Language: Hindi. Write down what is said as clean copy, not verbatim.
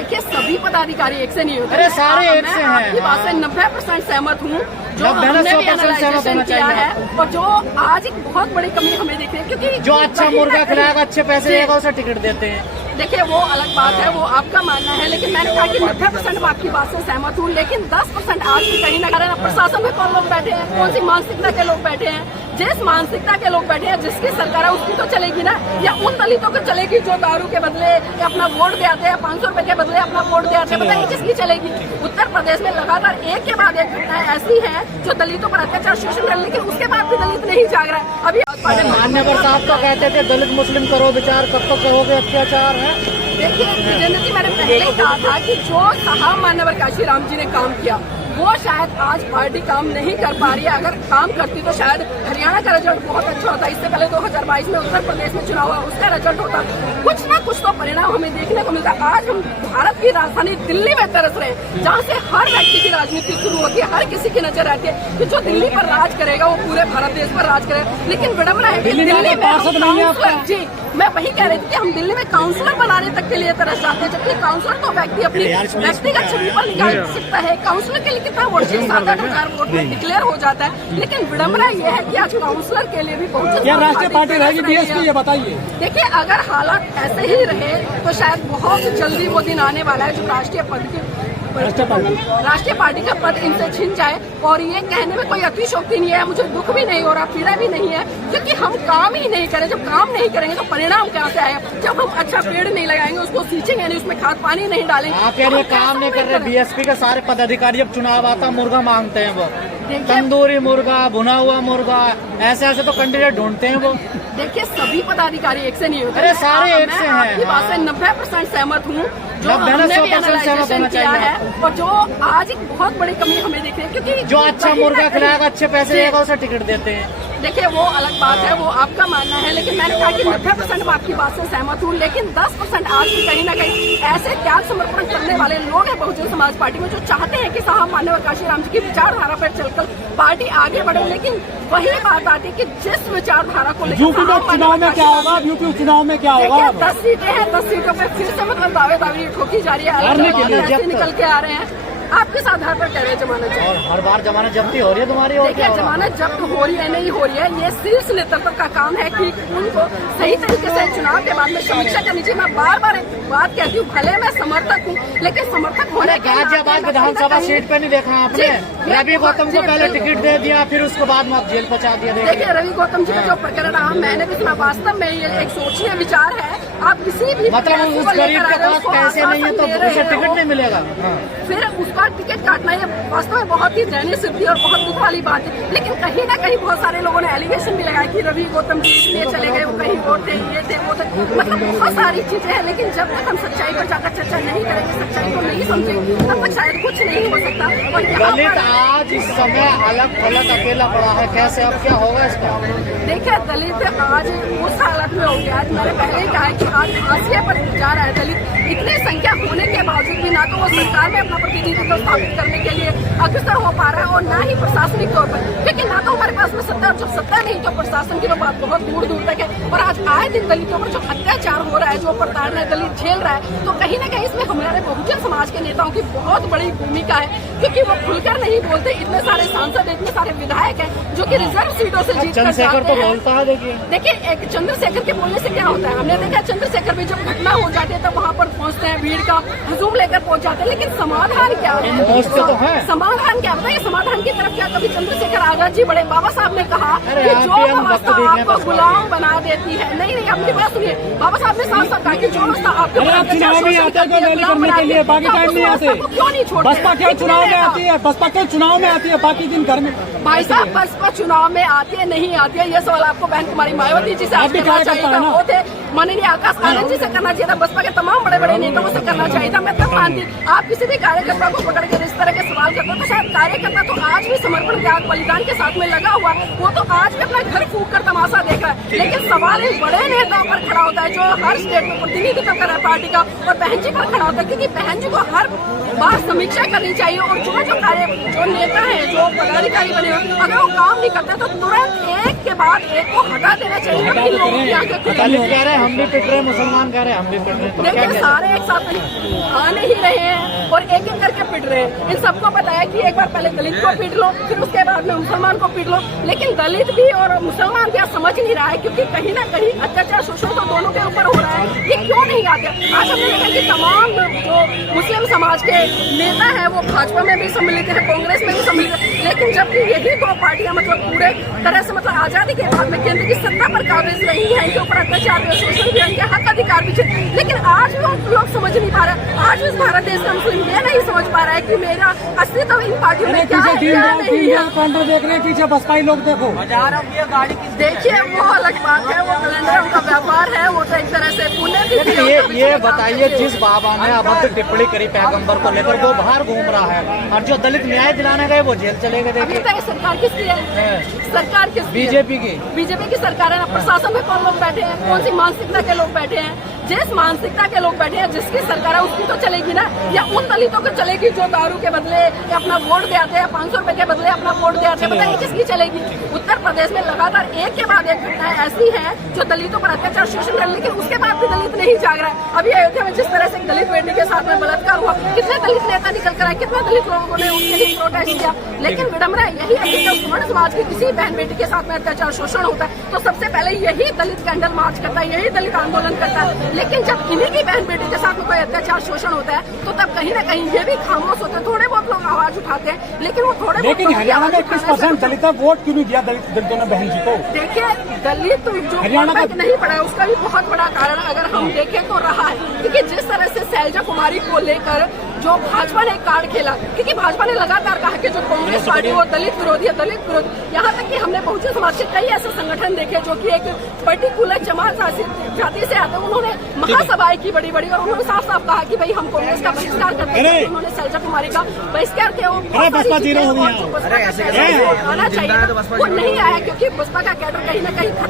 देखिए सभी पदाधिकारी एक से नहीं होते। अरे सारे एक से हैं। आपकी बात से 90% सहमत हूँ, जो 90% हमने भी 100% सहमत एनालाइजेशन होना किया चाहिए। है और जो आज एक बहुत बड़ी कमी हमें दिख रही है, क्योंकि जो अच्छा कहीं ना मुर्गा कहीं- खिलाएगा, अच्छे पैसे देगा, उसे टिकट देते हैं। देखिए वो अलग बात है, वो आपका मानना है, लेकिन मैंने कहा कि 90% आपकी बात से सहमत हूँ, लेकिन 10% आज भी कहीं ना कहीं प्रशासन में कौन लोग बैठे हैं, कौन सी मानसिकता के लोग बैठे हैं। जिस मानसिकता के लोग बैठे हैं, जिसकी सरकार है उसकी तो चलेगी ना, या उन दलितों को चलेगी जो दारू के बदले या अपना वोट दे आते हैं, 500 रुपए के बदले अपना वोट दे आते हैं, बताइए किसकी चलेगी। उत्तर प्रदेश में लगातार एक के बाद एक घटनाएं ऐसी हैं जो दलितों पर अत्याचार शोषण कर, लेकिन उसके बाद भी दलित नहीं जाग रहा है। अभी मान्यवर साहब तो कहते थे दलित मुस्लिम करो विचार, कब तक कहोगे अत्याचार है। देखिए जितेंद्र जी, मैंने पहले ही कहा था कि जो साहब मान्यवर काशीराम जी ने काम किया वो शायद आज पार्टी काम नहीं कर पा रही है। अगर काम करती तो शायद हरियाणा का रिजल्ट बहुत अच्छा होता। इससे पहले 2022 में उत्तर प्रदेश में चुनाव हुआ, उसका रिजल्ट होता। कुछ ना कुछ तो परिणाम हमें देखने को मिलता है। आज हम भारत की राजधानी दिल्ली में तरस रहे हैं, जहाँ से हर व्यक्ति की राजनीति शुरू होती है, हर किसी की नजर रहती है कि जो दिल्ली पर राज करेगा वो पूरे भारत देश पर राज करेगा। लेकिन विडम्बना है कि दिल्ली में काउंसलर, जी मैं वही कह रही थी कि हम दिल्ली में काउंसलर बनाने तक के लिए तरस जाते हैं, जबकि काउंसलर तो व्यक्ति अपनी व्यक्तिगत छवि पर निकाल सकता है। काउंसलर के लिए कितना वोट चाहिए, 7-8 हजार वोट में डिक्लेयर हो जाता है। लेकिन विडम्बना ये है कि आज काउंसलर के लिए भी बहुत राष्ट्रीय पार्टी रहेगी बीएसपी, ये बताइए। देखिए अगर हालात ऐसे ही रहे तो शायद बहुत जल्दी वो दिन आने वाला है जो राष्ट्रीय पार्टी का पद इनसे छिन जाए। और ये कहने में कोई अतिशयोक्ति नहीं है, मुझे दुख भी नहीं हो रहा, पीड़ा भी नहीं है, क्योंकि हम काम ही नहीं करें। जब काम नहीं करेंगे तो परिणाम कहाँ से आएगा। जब हम अच्छा पेड़ नहीं लगाएंगे, उसको सींचेंगे नहीं, उसमें खाद पानी नहीं डालेंगे। आप कह रहे हैं काम नहीं कर रहे। बीएसपी के सारे पदाधिकारी जब चुनाव आता मुर्गा मांगते हैं, वो तंदूरी मुर्गा, भुना हुआ मुर्गा, ऐसे ऐसे तो कैंडिडेट ढूंढते हैं वो। देखिए सभी पदाधिकारी एक से नहीं होते। अरे सारे एक से हैं। आपकी बात से 90% सहमत हूँ, जो हमने भी 100% सहमत होना किया चाहिए। है और जो आज एक बहुत बड़ी कमी हमें दिख रही है, क्योंकि जो अच्छा मुर्गा खिलाएगा, अच्छे पैसे देगा, उसे टिकट देते हैं। देखिए वो अलग बात है, वो आपका मानना है, लेकिन मैंने कहा कि 90% आपकी बात से सहमत हूँ, लेकिन 10% आज भी कहीं ना कहीं ऐसे त्याग समर्पण करने वाले लोग हैं बहुजन समाज पार्टी में, जो चाहते हैं कि साहब मान्यवर काशीराम जी की विचारधारा पर चलकर पार्टी आगे बढ़े। लेकिन वही बात आती है कि जिस विचारधारा को लेकर यूपी में चुनाव में क्या होगा, यूपी चुनाव में क्या होगा। 10 सीटें हैं, 10 सीटों पर फिर से मतलब दावेदारी ठोकी जा रही है, ऐसे निकल के आ रहे हैं। आप किस आधार पर कह रहे हैं जमानत जब्त? और हर बार जमानत जब्ती हो रही है तुम्हारी। और देखिए जमानत जब्त हो रही है नहीं हो रही है, ये शीर्ष नेतृत्व का काम है कि उनको सही तरीके से चुनाव के बाद में समीक्षा करनी चाहिए। मैं बार बार एक बात कहती हूँ, भले मैं समर्थक हूँ, लेकिन समर्थक होने के गाजियाबाद विधानसभा सीट पे नहीं देखा आपने? रवि गौतम को पहले टिकट दे दिया, फिर उसको बाद में आप जेल पहुंचा दिया। देखिए रवि गौतम जी का जो प्रकरण रहा, मैंने भी सुना, वास्तव में ये एक सोचनीय विचार है। आप किसी भी मतलब उस गरीब के पास पैसे नहीं है तो उसे टिकट नहीं मिलेगा, फिर उसका टिकट काटना ये वास्तव में बहुत ही दयनीय स्थिति और बहुत दुख वाली बात है। लेकिन कहीं ना कहीं बहुत सारे लोगों ने एलिगेशन भी लगाया कि रवि गौतम जी इसलिए चले गए, वो कहीं वोट थे, ये थे, वो थे, मतलब बहुत सारी चीजें हैं। लेकिन जब तक हम सच्चाई पर जाकर चर्चा नहीं करेंगे, सच्चाई को नहीं समझेंगे, तब तक शायद कुछ नहीं हो सकता। और दलित आज इस समय अलग थलग अकेला पड़ा है, कैसे अब क्या होगा इसका? देखिए दलित आज उस हालत में हो गया है, मैंने पहले ही कहा है कि आज हाशिए पर जा रहा है दलित। इतनी संख्या होने के बावजूद भी ना तो वो सरकार में अपना प्रतिनिधित्व स्थापित करने के लिए अग्रसर हो पा रहा है और ना ही प्रशासनिक तौर पर, क्योंकि ना तो हमारे पास में सत्ता, और जब सत्ता नहीं तो प्रशासन की तो बात बहुत दूर दूर तक है। और आज आए दिन दलितों पर जो अत्याचार हो रहा है, जो प्रताड़ना दलित झेल रहा है, तो कहीं ना कहीं इसमें हमारे बहुजन समाज के नेताओं की बहुत बड़ी भूमिका है, क्योंकि वो खुलकर नहीं बोलते। इतने सारे सांसद, इतने सारे विधायक हैं जो कि रिजर्व सीटों से जीत चंद्रशेखर तो बोलता है। देखिए एक चंद्रशेखर के बोलने से क्या होता है, हमने देखा चंद्रशेखर भी जब घटना हो जाती है तब वहाँ पर पहुँचते हैं, भीड़ का हुजूम लेकर पहुँच जाते हैं, लेकिन समाधान क्या है? समाधान क्या बताइए? समाधान की तरफ क्या कभी चंद्रशेखर आजाद जी बड़े? बाबा साहब ने कहा कि जो व्यवस्था आपको गुलाम बना देती है, नहीं नहीं अपनी बात सुनिए, बाबा साहब ने साफ साफ कहा कि जो व्यवस्था आपको चुनाव में आते हैं रैली करने के लिए, बाकी टाइम नहीं आते। क्यों नहीं छोड़ते? बसपा क्यों चुनाव में आती है? बसपा क्यों चुनाव में आती है, बाकी दिन घर में? भाई साहब बसपा चुनाव में आती है नहीं आती है, ये सवाल आपको बहन कुमारी मायावती जी से करना चाहिए था। वो थे माननीय आकाश आनंद जी से करना चाहिए था, बसपा के तमाम बड़े बड़े नेताओं से करना चाहिए था। मैं तब मानती, आप किसी भी कार्यकर्ता को पकड़ कर इस तरह के सवाल करते तो शायद कार्यकर्ता तो आज भी समर्पण त्याग बलिदान के साथ में लगा हुआ, वो तो आज भी अपना घर फूंक कर तमाशा देख रहा है। लेकिन सवाल इन बड़े नेताओं पर खड़ा होता है जो हर स्टेट में प्रतिनिधित्व कर रहा है पार्टी का, और बहन जी पर खड़ा होता है, क्योंकि बहन जी को हर बार समीक्षा करनी चाहिए। और जो नेता है, जो पदाधिकारी बने हुए, अगर वो काम नहीं करते तो तुरंत एक के बाद एक को हटा देना चाहिए। दलित कह रहे हैं हम भी पिट रहे हैं, मुसलमान कह रहे हैं हम भी पिट रहे हैं, तो क्या देखिए किया? सारे एक साथ आ नहीं रहे हैं और एक एक करके पिट रहे हैं। इन सबको पता है कि एक बार पहले दलित को पीट लो, फिर उसके बाद में मुसलमान को पीट लो, लेकिन दलित भी और मुसलमान भी आज समझ नहीं रहा है, क्योंकि कहीं ना कहीं अत्याचार शोषण तो दोनों के ऊपर हो रहा है। ये क्यों नहीं आते? आज हमने देखा कि तमाम जो मुस्लिम समाज के नेता हैं वो भाजपा में भी सम्मिलित है, कांग्रेस में भी सम्मिलित है, लेकिन जबकि यही दो पार्टियां मतलब पूरे तरह से मतलब आजादी के बाद में केंद्र की सत्ता पर काबिज रही है, इनके ऊपर अत्याचार भी, शोषण भी, इनके हक अधिकार भी, लेकिन आज लोग समझ नहीं पा रहे। आज इस भारत देश का मुस्लिम ये नहीं समझ पा रहा है कि मेरा अस्तित्व इन पार्टियों में क्या है, क्या नहीं है। कैलेंडर देख रहे हैं, पीछे बसपाई लोग देखो। देखिए वो अलग बात है, वो कैलेंडर का व्यापार है, वो तो एक तरह से पुण्य लेकिन ये बताइए, जिस बाबा ने अभद्र टिप्पणी करी पैगंबर को लेकर वो बाहर घूम रहा है, और जो दलित न्याय दिलाने गए वो जेल चले गए। अभी देखिए तक सरकार किसकी है? सरकार किसकी? बीजेपी की। बीजेपी की सरकार है ना। प्रशासन में कौन लोग बैठे हैं? कौन सी मानसिकता के लोग बैठे हैं? जिस मानसिकता के लोग बैठे हैं, जिसकी सरकार है उसकी तो चलेगी ना, या उन दलितों को चलेगी जो दारू के बदले या अपना वोट दे आते हैं, 500 रुपए के बदले अपना वोट दे आते हैं, बताइए किसकी चलेगी? उत्तर प्रदेश में लगातार एक के बाद एक घटनाएं ऐसी हैं जो दलितों पर अत्याचार शोषण कर, लेकिन उसके बाद भी दलित नहीं जाग रहा है। अभी अयोध्या में जिस तरह से दलित बेटी के साथ में बलात्कार हुआ, कितने दलित नेता निकल कर आए, कितने दलित लोगों ने उसके लिए प्रोटेस्ट किया, लेकिन विडम्बना यही है कि जब वर्ण समाज की किसी बहन बेटी के साथ में अत्याचार शोषण होता है तो सबसे पहले यही दलित कैंडल मार्च करता है, यही दलित आंदोलन करता है, लेकिन जब इन्हीं की बहन बेटी के साथ में कोई अत्याचार शोषण होता है तो तब कहीं ना कहीं ये भी खामोश होते हैं। थोड़े बहुत लोग आवाज उठाते हैं, लेकिन वो थोड़े लेकिन हरियाणा में 21% दलित वोट क्यों नहीं दिया दलितों ने बहन जी को? देखिए दलित जो हरियाणा का नहीं पड़ा है उसका भी बहुत बड़ा कारण अगर हम देखें तो रहा है, क्योंकि जिस तरह से शैलजा कुमारी को लेकर जो भाजपा ने कार्ड खेला, क्योंकि भाजपा ने लगातार कहा कि जो कांग्रेस पार्टी वो दलित विरोधी है, दलित विरोधी। यहाँ तक कि हमने बहुजन समाज के कई ऐसे संगठन देखे जो कि एक पर्टिकुलर जमात जाति से आते हैं, उन्होंने महासभाएं की बड़ी बड़ी और उन्होंने साफ साफ कहा कि भाई हम कांग्रेस का बहिष्कार करते हैं। उन्होंने शैलजा कुमारी का बहिष्कार किया, आना चाहिए, वो नहीं आया क्योंकि बसपा का कैडर कहीं ना कहीं खत्म